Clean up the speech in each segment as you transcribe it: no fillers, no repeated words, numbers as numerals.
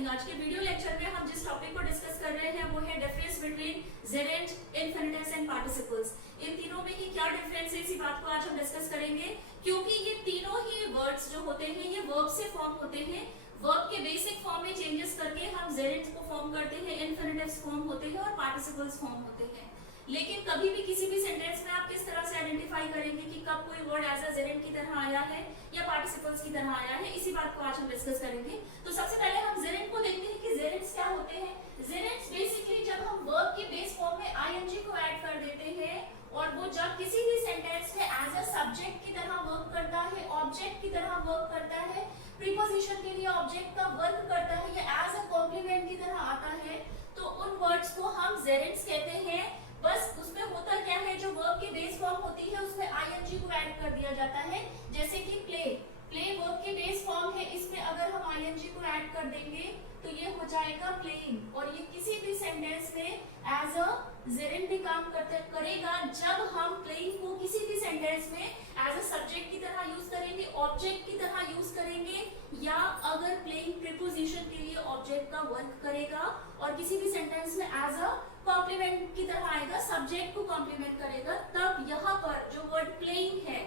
सिंह। आज के video lecture में हम जिस टॉपिक को डिस्कस कर रहे हैं वो है difference between gerund, infinitives and participles. इन तीनों में ही क्या डिफरेंस है इसी बात को आज हम डिस्कस करेंगे, क्योंकि ये तीनों ही वर्ड्स जो होते हैं ये वर्ब से फॉर्म होते हैं। वर्ब के बेसिक फॉर्म में चेंजेस करके हम जेरेंट को फॉर्म करते हैं, इनफिनिटिव्स फॉर्म होते हैं और पार्टिसिपल्स फॉर्म होते हैं। लेकिन कभी भी किसी भी सेंटेंस में आप किस तरह से आइडेंटिफाई करेंगे कि कब कोई वर्ड एज अ जेरेंट की तरह आया है या पार्टिसिपल्स की तरह आया है, इसी बात को आज हम डिस्कस करेंगे। तो सबसे पहले हम जेरेंट को देखते हैं कि जेरेंट्स क्या होते हैं। जेरेंट्स बेसिकली जब हम वर्ब के बेस फॉर्म में आईएनजी को ऐड कर देते हैं और वो जब किसी भी सेंटेंस में एज अ सब्जेक्ट की तरह वर्क करता है, ऑब्जेक्ट की तरह वर्क करता है, प्रीपोजिशन के लिए ऑब्जेक्ट का वर्क करता है या एज अ कॉम्प्लीमेंट की तरह आता है, तो उन वर्ड्स को हम जेरेंट्स कहते हैं। बस उसमें होता क्या है, जो वर्ब की बेस फॉर्म होती है उसमें आईएनजी को ऐड कर दिया जाता है। जैसे कि प्ले, प्ले वर्ब की बेस फॉर्म है, इसमें अगर हम आईएनजी को ऐड कर देंगे तो ये हो जाएगा प्लेइंग, और ये किसी भी सेंटेंस में एज अ जेरेंट भी काम करेगा जब हम प्लेइंग को किसी भी सेंटेंस में एज अ सब्जेक्ट की तरह यूज करेंगे, ऑब्जेक्ट की तरह यूज करेंगे, या अगर प्लेइंग प्रीपोजिशन के लिए ऑब्जेक्ट का वर्क करेगा और किसी भी सेंटेंस में एज अ कॉम्प्लीमेंट की तरह आएगा, सब्जेक्ट को कॉम्प्लीमेंट करेगा, तब यहाँ पर जो वर्ड प्लेइंग है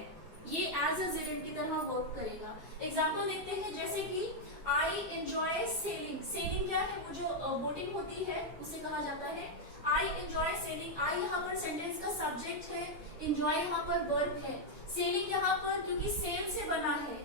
ये एज अ जेरेंट की तरह वर्क करेगा। एग्जांपल देखते हैं, जैसे कि आई एंजॉय सेलिंग। सेलिंग क्या है, वो जो बोटिंग होती है उसे कहा जाता है। आई एंजॉय सेलिंग, आई यहाँ पर सेंटेंस का सब्जेक्ट है, एंजॉय यहाँ पर वर्ब है, सेलिंग यहाँ पर क्योंकि सेल से बना है,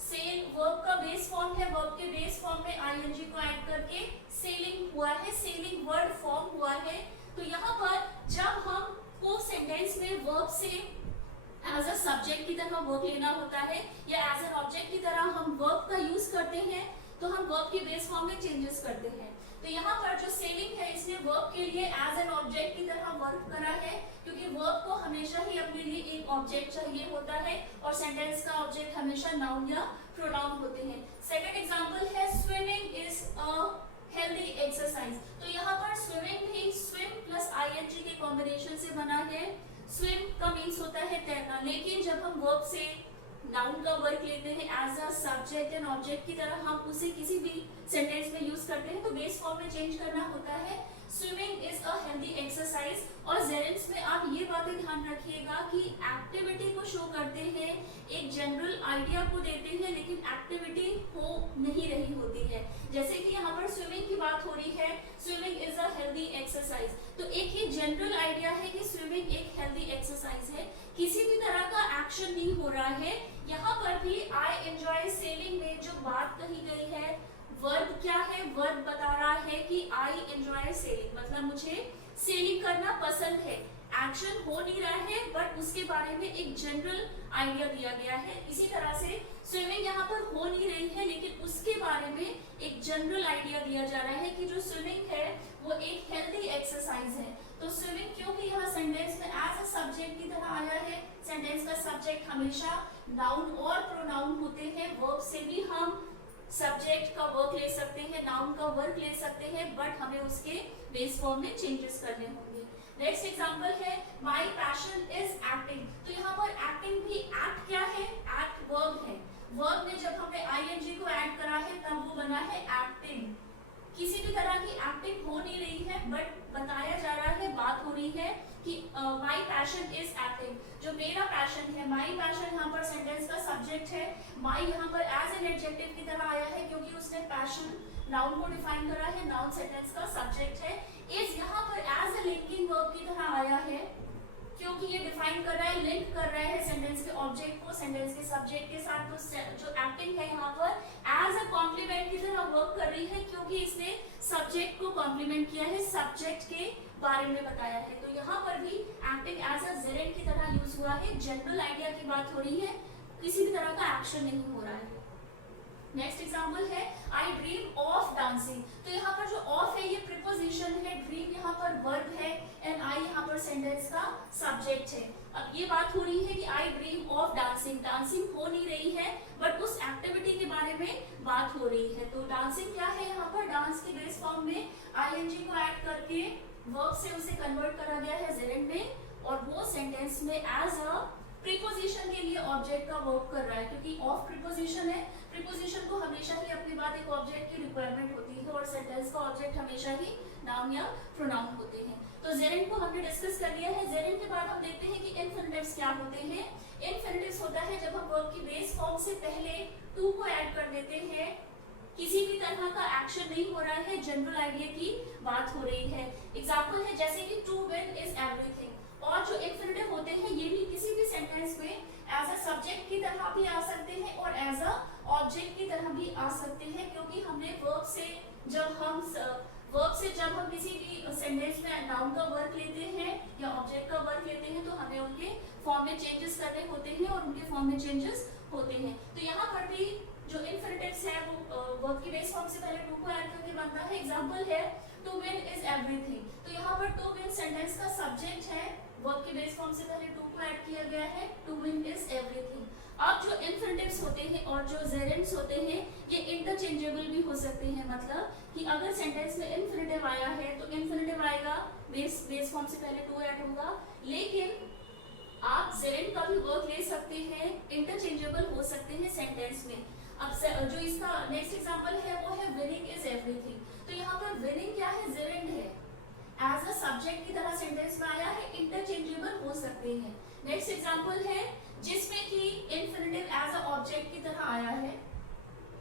सेल वर्ब का बेस फॉर्म है, वर्ब के बेस फॉर्म में आईएनजी को ऐड करके सेलिंग हुआ है, सेलिंग वर्ड फॉर्म हुआ है। तो यहाँ पर जब हम को सेंटेंस में वर्ब से एज अ सब्जेक्ट की तरह वर्ब लेना होता है या एज एन ऑब्जेक्ट की तरह हम वर्ब का यूज करते हैं, तो हम वर्ब के बेस फॉर्म में चेंजेस करते हैं। तो यहाँ पर जो सेलिंग है इसने वर्ब के लिए एज एन ऑब्जेक्ट की तरह वर्क करा है, क्योंकि वर्ब को हमेशा ही अपने लिए एक ऑब्जेक्ट चाहिए होता है और सेंटेंस का ऑब्जेक्ट हमेशा नाउन या प्रोनाउन होते हैं। सेकंड एग्जांपल है swimming is a healthy exercise. तो यहाँ पर स्विमिंग भी स्विम प्लस आईएनजी के कॉम्बिनेशन से बना है। स्विम का मीन्स होता है तैरना, लेकिन जब हम वर्ब से नाउन का वर्क लेते हैं as a subject and object की तरह हम उसे किसी भी सेंटेंस में यूज करते हैं तो बेस फॉर्म में चेंज करना होता है। Swimming is a healthy exercise. और जेरेंट्स में आप ये बातें ध्यान रखिएगा कि एक्टिविटी को शो करते हैं, एक जनरल आइडिया को देते हैं, लेकिन एक्टिविटी हो नहीं रही होती है। जैसे कि यहाँ पर स्विमिंग की बात हो रही है, swimming is a healthy exercise, तो एक ही जनरल आइडिया है कि स्विमिंग एक हेल्दी एक्सरसाइज है, किसी भी तरह का एक्शन नहीं हो रहा है। यहाँ पर भी आई एंजॉय सेलिंग में जो बात कही गई है, वर्ब क्या है, वर्ब बता रहा है कि आई एंजॉय सेलिंग, मतलब मुझे सेलिंग करना पसंद है। एक्शन हो नहीं रहा है बट उसके बारे में एक जनरल आइडिया दिया गया है। इसी तरह से स्विमिंग यहाँ पर हो नहीं रही है, लेकिन उसके बारे में एक जनरल आइडिया दिया जा रहा है कि जो स्विमिंग है वो एक हेल्दी एक्सरसाइज है। तो स्विमिंग क्योंकि यहाँ सेंटेंस में एज अ सब्जेक्ट की तरह आया है, सेंटेंस का सब्जेक्ट हमेशा नाउन और प्रोनाउन होते हैं। वर्ब से भी हम सब्जेक्ट का वर्क ले सकते हैं, नाउन का वर्क ले सकते हैं, बट हमें उसके बेस फॉर्म में चेंजेस करने होंगे। नेक्स्ट एग्जांपल है माय पैशन इज एक्टिंग। तो यहाँ पर एक्टिंग भी एक्ट क्या है, एक्ट वर्ब है। वर्ब में जब हमने आईएनजी को ऐड करा है तब वो बना है एक्टिंग। किसी भी तरह की एक्टिंग हो नहीं रही है बट बताया जा रहा है, बात हो रही है कि माय पैशन इज एक्टिंग, जो मेरा पैशन है, माय पैशन यहाँ पर सेंटेंस का सब्जेक्ट है, माय यहाँ पर एज एन एडजेक्टिव की तरह आया है क्योंकि उसने पैशन नाउन को डिफाइन करा है, नाउन सेंटेंस का सब्जेक्ट है। इज यहाँ पर एज अ लिंकिंग वर्ब की तरह आया है क्योंकि ये डिफाइन कर रहा है, लिंक कर रहा है सेंटेंस के ऑब्जेक्ट को सेंटेंस के सब्जेक्ट के साथ। तो जो एक्टिंग है यहाँ पर एज अ कॉम्प्लीमेंट की तरह वर्क कर रही है क्योंकि इसने सब्जेक्ट को कॉम्प्लीमेंट किया है, सब्जेक्ट के बारे में बताया है। तो यहाँ पर भी एक्टिंग एज अ जेरेंट की तरह यूज हुआ है, जनरल आइडिया की बात हो रही है, किसी भी तरह का एक्शन नहीं हो रहा है। नेक्स्ट एग्जांपल है आई ड्रीम ऑफ डांसिंग। तो यहाँ पर जो ऑफ है ये प्रीपोजिशन है, ड्रीम यहाँ पर वर्ब है एंड आई यहाँ पर सेंटेंस का सब्जेक्ट है। अब ये बात हो रही है कि आई ड्रीम ऑफ डांसिंग, डांसिंग हो नहीं रही है बट उस एक्टिविटी के बारे में बात हो रही है। तो डांसिंग क्या है, यहाँ पर डांस के बेस फॉर्म में आईएनजी को ऐड करके वर्ब से उसे कन्वर्ट करा गया है जेरेंट में, और वो सेंटेंस में एज अ प्रीपोजिशन के लिए ऑब्जेक्ट का वर्क कर रहा है, क्योंकि ऑफ प्रीपोजिशन है प्रीपोजिशन को हमेशा ही अपनी बात एक ऑब्जेक्ट की रिक्वायरमेंट होती है और सेंटेंस का ऑब्जेक्ट हमेशा ही नाउन या प्रोनाउन होते हैं। तो जेरेंट को हमने डिस्कस कर लिया है। जेरेंट के बाद हम देखते हैं कि इन्फिनिटिव्स क्या होते हैं। इन्फिनिटिव्स होता है जब हम वर्ब की बेस फॉर्म से पहले टू को ऐड कर देते हैं, किसी भी तरह का एक्शन नहीं हो रहा है, जनरल आइडिया की बात हो रही है। एग्जांपल है जैसे कि टू विन इज एवरीथिंग। और जो इन्फिनिटिव होते हैं ये भी किसी भी सेंटेंस में एज अ सब्जेक्ट की तरह भी आ सकते हैं और एज अ ऑब्जेक्ट की तरह भी आ सकते हैं, क्योंकि हमने वर्ब से जब हम किसी भी सेंटेंस में नाउन का वर्क लेते हैं या ऑब्जेक्ट का वर्क लेते हैं तो हमें उनके फॉर्म में चेंजेस करने होते हैं और उनके फॉर्म में चेंजेस होते हैं। तो यहाँ पर भी जो इन्फिनिटिव्स है वो वर्ब की बेस फॉर्म से पहले टू को ऐड करके बनता है। एग्जांपल है टू विन इज एवरीथिंग। तो यहाँ पर टू विन सेंटेंस का सब्जेक्ट है, वर्ब की बेस फॉर्म से पहले टू को ऐड किया गया है, टू विन इज एवरीथिंग। अब जो इन्फिनिटिव्स होते हैं और जो जेरेंट्स होते हैं ये इंटरचेंजेबल भी हो सकते हैं। मतलब कि अगर सेंटेंस में इन्फिनिटिव आया है तो इन्फिनिटिव आएगा, बेस फॉर्म से पहले टू ऐड होगा, लेकिन आप जेरेंट का भी वर्क ले सकते हैं, इंटरचेंजेबल हो सकते हैं सेंटेंस में। अब जो इसका नेक्स्ट एग्जांपल है वो है विनिंग इज एवरीथिंग। तो यहाँ पर विनिंग क्या है, जेरेंट है, एज अ सब्जेक्ट की तरह सेंटेंस में आया है, इंटरचेंजेबल हो सकते हैं। नेक्स्ट एग्जांपल है जिसमें कि इन्फिनिटिव एज अ ऑब्जेक्ट की तरह आया है,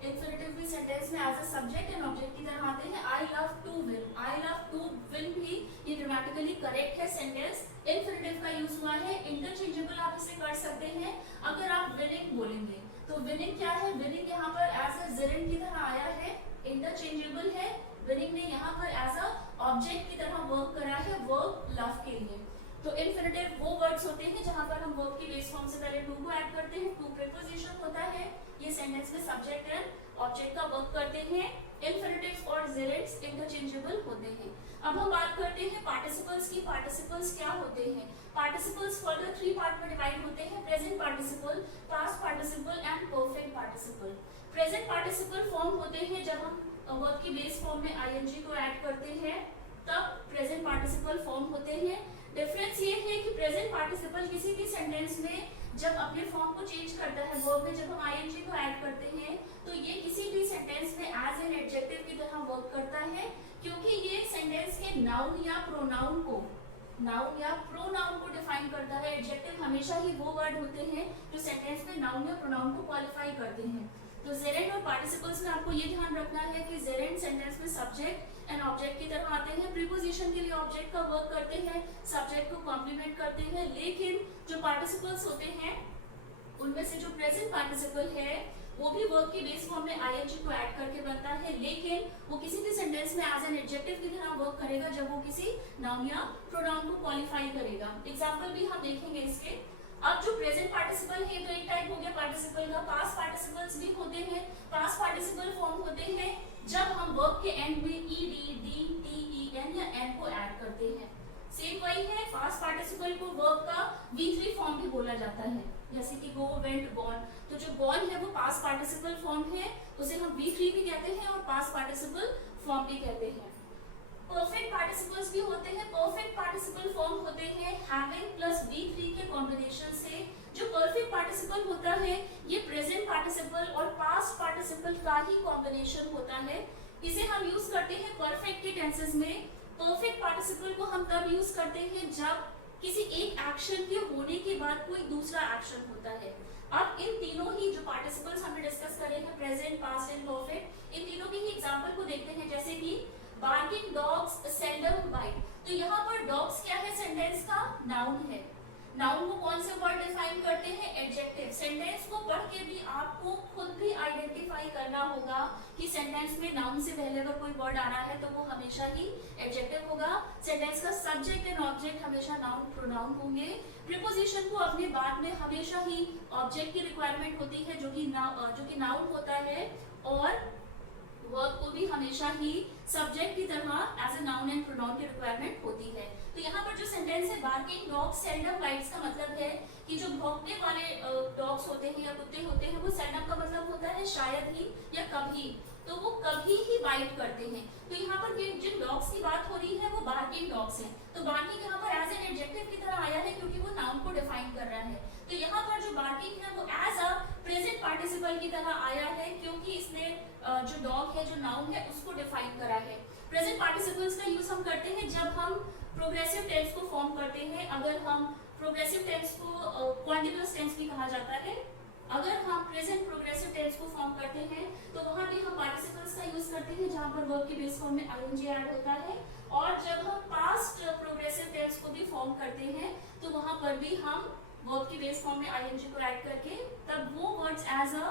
इन्फिनिटिव भी सेंटेंस में as a subject and object की तरह आते हैं। I love to win, I love to win भी ये ग्रामेटिकली करेक्ट है सेंटेंस, इन्फिनिटिव का यूज हुआ है, इंटरचेंजेबल आप इसे कर सकते हैं। अगर आप विनिंग बोलेंगे तो विनिंग क्या है, विनिंग यहाँ पर एज अ जेरेंट की तरह आया है, इंटरचेंजेबल है। विनिंग ने यहाँ पर एज अ ऑब्जेक्ट की तरह वर्क करा है वर्ब लव के लिए। तो इन्फिनिटिव वो वर्ड्स होते हैं जहां पर हम वर्ब की बेस फॉर्म से पहले टू को ऐड करते हैं, टू प्रीपोजिशन होता है, ये सेंटेंस में सब्जेक्ट एंड ऑब्जेक्ट का वर्क करते हैं। इन्फिनिटिव्स और जेरेंट्स इंटरचेंजेबल होते हैं। अब हम बात करते हैं पार्टिसिपल्स की। पार्टिसिपल्स क्या होते हैं? पार्टिसिपल्स फर्दर थ्री पार्ट में डिवाइड होते हैं, present participle, past participle and perfect participle. Present participle form होते हैं जब हम वर्ब की बेस फॉर्म में आईएनजी को ऐड करते हैं, तब प्रेजेंट पार्टिसिपल फॉर्म होते हैं। डिफरेंस ये है कि प्रेजेंट पार्टिसिपल किसी भी सेंटेंस में जब अपने फॉर्म को चेंज करता है, वर्ब में जब हम आईएनजी को ऐड करते हैं तो ये किसी भी सेंटेंस में एज एन एडजेक्टिव की तरह वर्क करता है, क्योंकि ये सेंटेंस के नाउन या प्रोनाउन को डिफाइन करता है। एडजेक्टिव हमेशा ही वो वर्ड होते हैं जो सेंटेंस में नाउन या प्रोनाउन को क्वालिफाई करते हैं। तो जेरेंट और पार्टिसिपल्स में आपको ये ध्यान रखना है कि जेरेंट सेंटेंस में सब्जेक्ट एंड ऑब्जेक्ट की तरह आते हैं, प्रीपोजिशन के लिए ऑब्जेक्ट का वर्क करते हैं, सब्जेक्ट को कॉम्प्लीमेंट करते हैं। लेकिन जो पार्टिसिपल्स होते हैं उनमें से जो प्रेजेंट पार्टिसिपल है वो भी वर्ब की बेस फॉर्म में आईएनजी को ऐड करके बनता है, लेकिन वो किसी भी सेंटेंस में एज एन एडजेक्टिव की तरह वर्क करेगा जब वो किसी नाउन या प्रोनाउन को क्वालिफाई करेगा। एग्जांपल भी हम देखेंगे इसके। अब जो प्रेजेंट पार्टिसिपल है तो एक टाइप हो गया पार्टिसिपल का। पास्ट पार्टिसिपल्स भी होते हैं। पास्ट पार्टिसिपल फॉर्म होते हैं जब हम वर्ब के एंड में ईडी, डी, टी, ई, एन या एन को ऐड करते हैं। सेम वही है, पास्ट पार्टिसिपल को वर्ब का V3 फॉर्म भी बोला जाता है, जैसे कि गो, वेंट, गॉन। तो जो गॉन है वो पास्ट पार्टिसिपल फॉर्म है, उसे हम V3 भी कहते हैं और पास्ट पार्टिसिपल फॉर्म भी कहते हैं। परफेक्ट पार्टिसिपल्स भी होते हैं। परफेक्ट पार्टिसिपल फॉर्म होते हैं हैविंग प्लस V3 के कॉम्बिनेशन से। जो परफेक्ट पार्टिसिपल होता है ये प्रेजेंट पार्टिसिपल और पास्ट पार्टिसिपल का ही कॉम्बिनेशन होता है। इसे हम यूज करते हैं परफेक्ट के टेंसेस में। परफेक्ट पार्टिसिपल को हम तब यूज करते हैं जब किसी एक एक्शन के होने के बाद कोई दूसरा एक्शन होता है। अब इन तीनों ही जो पार्टिसिपल्स हमने डिस्कस करे हैं, प्रेजेंट, पास्ट एंड परफेक्ट, इन तीनों के ही एग्जांपल को देखते हैं। जैसे कि बार्किंग डॉग्स सेल्डम बाइट। तो यहाँ पर डॉग्स क्या है, सेंटेंस का नाउन है। नाउन को कौन से वर्ड डिफाइन करते हैं, एडजेक्टिव। सेंटेंस को पढ़ के भी आपको खुद भी आइडेंटिफाई करना होगा कि सेंटेंस में नाउन से पहले अगर कोई वर्ड आ रहा है तो वो हमेशा ही एडजेक्टिव होगा। सेंटेंस का सब्जेक्ट एंड ऑब्जेक्ट हमेशा नाउन प्रोनाउन होंगे। प्रीपोजिशन को अपने बाद में हमेशा ही ऑब्जेक्ट की रिक्वायरमेंट होती है जो कि नाउन होता है, और वर्ब को भी हमेशा ही सब्जेक्ट की तरह as a noun and pronoun की रिक्वायरमेंट होती है। तो यहाँ पर जो सेंटेंस है बार्किंग डॉग्स सेल्डम बाइट्स का मतलब है कि जो भौंकने वाले डॉग्स होते हैं या कुत्ते होते हैं, वो सेल्डम का मतलब होता है शायद ही या कभी, तो वो कभी ही बाइट करते हैं। तो यहाँ पर जिन डॉग्स की बात हो रही है वो बार्किंग डॉग्स हैं। तो बार्किंग यहाँ पर एज एन एडजेक्टिव की तरह आया है क्योंकि वो नाउन को डिफाइन कर रहा है। तो यहाँ पर जो बार्किंग है वो as a present participle participle की तरह आया है क्योंकि इसने जो डॉग है, जो नाउन है, उसको डिफाइन करा है। प्रेजेंट पार्टिसिपल्स का यूज हम करते हैं जब हम प्रोग्रेसिव टेंस को फॉर्म करते हैं। अगर हम प्रोग्रेसिव टेंस को कॉन्टिन्यूअस टेंस भी कहा जाता है, अगर हम प्रेजेंट प्रोग्रेसिव टेंस को फॉर्म करते हैं तो वहां भी हम पार्टिसिपल्स का यूज करते हैं जहां पर वर्ब के बेस फॉर्म में आईएनजी ऐड होता है। और जब हम पास्ट प्रोग्रेसिव टेंस को भी फॉर्म करते हैं तो वहां पर भी हम वर्ब के बेस फॉर्म में आईएनजी को ऐड करके तब वो words as a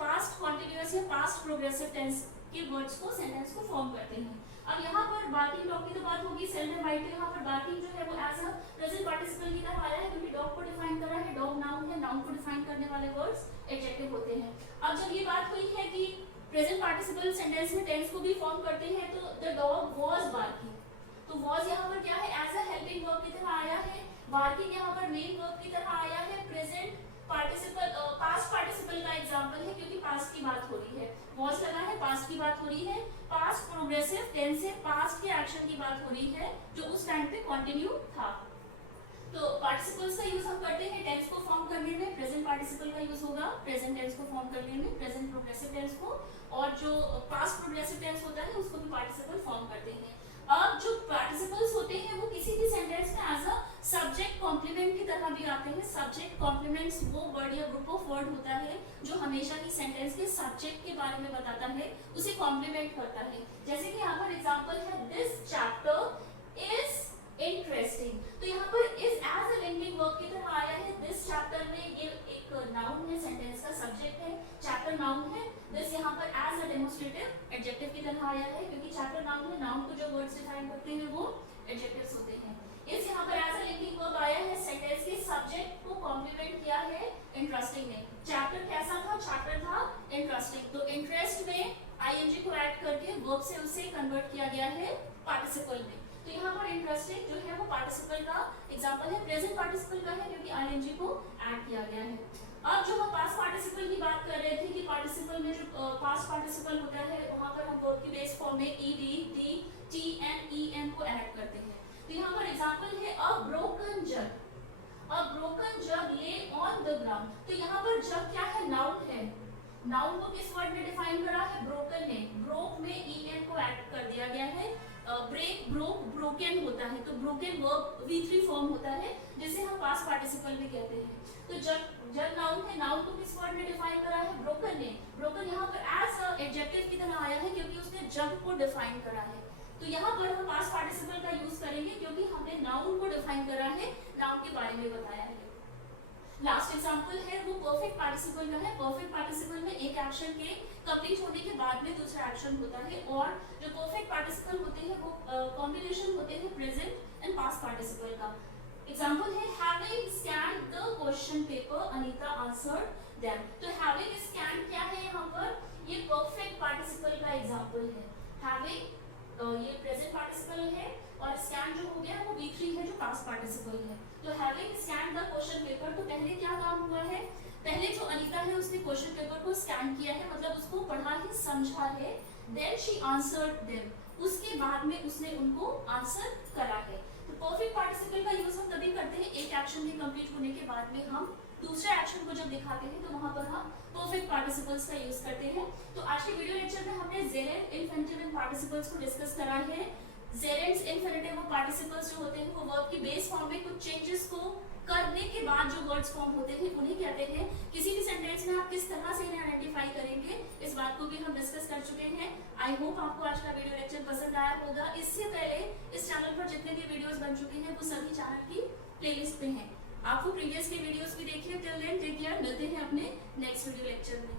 past continuous या पास्ट प्रोग्रेसिव टेंस के वर्ड्स को, सेंटेंस को फॉर्म करते हैं। अब यहाँ पर बार्किंग डॉग की तो बात होगी, सेल्डम बाइट, तो यहाँ पर बार्किंग जो है वो एज अ प्रेजेंट पार्टिसिपल की तरह आया है क्योंकि डॉग को डिफाइन करा है। डॉग नाउन है, नाउन को डिफाइन करने वाले वर्ड्स एडजेक्टिव होते हैं। अब जब ये बात हुई है कि प्रेजेंट पार्टिसिपल सेंटेंस में टेंस को भी फॉर्म करते हैं तो द डॉग वाज बार्किंग, तो वाज यहाँ पर क्या है, एज अ हेल्पिंग वर्ब की तरह आया है। बार्किंग यहाँ पर मेन वर्ब की तरह आया है। प्रेजेंट पार्टिसिपल पास्ट पार्टिसिपल का एग्जांपल है क्योंकि पास्ट की बात हो रही है, वाज लगा है, पास्ट की बात हो रही है। पास्ट प्रोग्रेसिव टेंस से पास्ट के एक्शन की बात हो रही है जो उस टाइम पे कंटिन्यू था। तो पार्टिसिपल्स का यूज हम करते हैं टेंस को फॉर्म करने में। प्रेजेंट पार्टिसिपल का यूज होगा प्रेजेंट टेंस को फॉर्म करने में, प्रेजेंट प्रोग्रेसिव टेंस को, और जो पास्ट प्रोग्रेसिव टेंस होता है उसको भी पार्टिसिपल फॉर्म करते हैं। अब जो पार्टिसिपल्स होते हैं वो किसी भी सेंटेंस में एज अ सब्जेक्ट कॉम्प्लीमेंट की तरह भी आते हैं। सब्जेक्ट कॉम्प्लीमेंट्स वो वर्ड या ग्रुप ऑफ वर्ड होता है जो हमेशा ही सेंटेंस के सब्जेक्ट के बारे में बताता है, उसे कॉम्प्लीमेंट करता है। जैसे कि यहाँ पर एग्जांपल है दिस चैप्टर इज इंटरेस्टिंग, तो यहाँ पर is as a linking verb की तरह आया है। दिस चैप्टर में ये एक नाउन है, सेंटेंस का सब्जेक्ट है, चैप्टर नाउन है। दिस यहाँ पर एज अ डेमोन्स्ट्रेटिव एडजेक्टिव की तरह आया है क्योंकि चैप्टर नाउन है, नाउन को जो वर्ड्स डिफाइन करते हैं वो एडजेक्टिव्स होते हैं। इस यहाँ पर एज अ लिंकिंग वर्ब आया है, सेंटेंस के सब्जेक्ट को कॉम्प्लीमेंट किया है इंटरेस्टिंग ने। चैप्टर कैसा था, चैप्टर था इंटरेस्टिंग, तो इंटरेस्ट में आईएनजी को ऐड करके वर्ब से उसे कन्वर्ट किया गया है पार्टिसिपल में। तो यहाँ पर इंटरेस्टिंग जो है वो पार्टिसिपल का एग्जांपल है, प्रेजेंट पार्टिसिपल का है क्योंकि आईएनजी को ऐड किया गया है। अब जो हम पास्ट पार्टिसिपल की बात कर रहे थे कि पार्टिसिपल में जो पास्ट पार्टिसिपल होता है वहां पर हम वर्ब की बेस फॉर्म में ED, D, T and EN को ऐड करते हैं। तो यहाँ पर एग्जांपल है a broken jug, a broken जग ले ऑन द ग्राउंड, तो यहाँ पर जग क्या है, नाउन है। नाउन को किस वर्ड में डिफाइन करा है, ब्रोकन ने। ब्रोक में ईएन को ऐड कर दिया गया है। ब्रेक, ब्रोक, ब्रोकन होता है, तो ब्रोकन वर्ब V3 फॉर्म होता है जिसे हम पास्ट पार्टिसिपल भी कहते हैं। तो जब नाउन है, नाउन को किस वर्ड में डिफाइन करा है, ब्रोकन ने। ब्रोकन यहाँ पर एज अ एडजेक्टिव की तरह आया है क्योंकि उसने जग को डिफाइन करा है। तो यहाँ पर हम पास्ट पार्टिसिपल का यूज करेंगे क्योंकि हमने नाउन को डिफाइन करा है, नाउन के बारे में बताया है। लास्ट एग्जांपल है वो परफेक्ट पार्टिसिपल का है। परफेक्ट पार्टिसिपल में एक एक्शन के कंप्लीट होने के बाद में दूसरा एक्शन होता है, और जो परफेक्ट पार्टिसिपल होते हैं वो कॉम्बिनेशन होते हैं प्रेजेंट एंड पास्ट पार्टिसिपल का। एग्जांपल है having scanned the question paper Anita answered them, तो हैविंग स्कैन्ड क्या है यहाँ पर, ये परफेक्ट पार्टिसिपल का एग्जांपल है। हैविंग ये प्रेजेंट पार्टिसिपल है और स्कैन जो हो गया वो V3 है जो पास्ट पार्टिसिपल है। तो having scan the question paper, तो पहले क्या काम हुआ है, पहले जो अनीता है उसने क्वेश्चन पेपर को स्कैन किया है, मतलब उसको पढ़ा है, समझा है। देन शी आंसर्ड देम, उसके बाद में उसने उनको आंसर करा है। तो परफेक्ट पार्टिसिपल का यूज हम तभी करते हैं एक एक्शन के कंप्लीट होने के बाद में हम दूसरे एक्शन को जब दिखाते हैं तो वहां पर हम परफेक्ट पार्टिसिपल्स का यूज करते हैं। तो आज के वीडियो लेक्चर में हमने जेरेंट, इन्फिनिटिव एंड पार्टिसिपल्स को डिस्कस करा है। जेरेंट्स, इन्फिनिटिव और पार्टिसिपल्स जो होते हैं वो वर्ब की बेस फॉर्म में कुछ चेंजेस को करने के बाद जो वर्ड्स फॉर्म होते हैं उन्हें कहते हैं। किसी भी सेंटेंस में आप किस तरह से इन्हें आइडेंटिफाई करेंगे इस बात को भी हम डिस्कस कर चुके हैं। आई होप आपको आज का वीडियो लेक्चर पसंद आया होगा। इससे पहले इस चैनल पर जितने भी वीडियोस बन चुके हैं वो सभी चैनल की प्लेलिस्ट पे हैं। आप वो प्रीवियस के वीडियोस भी देखिए। टिल देन टेक केयर, मिलते हैं अपने नेक्स्ट वीडियो लेक्चर में।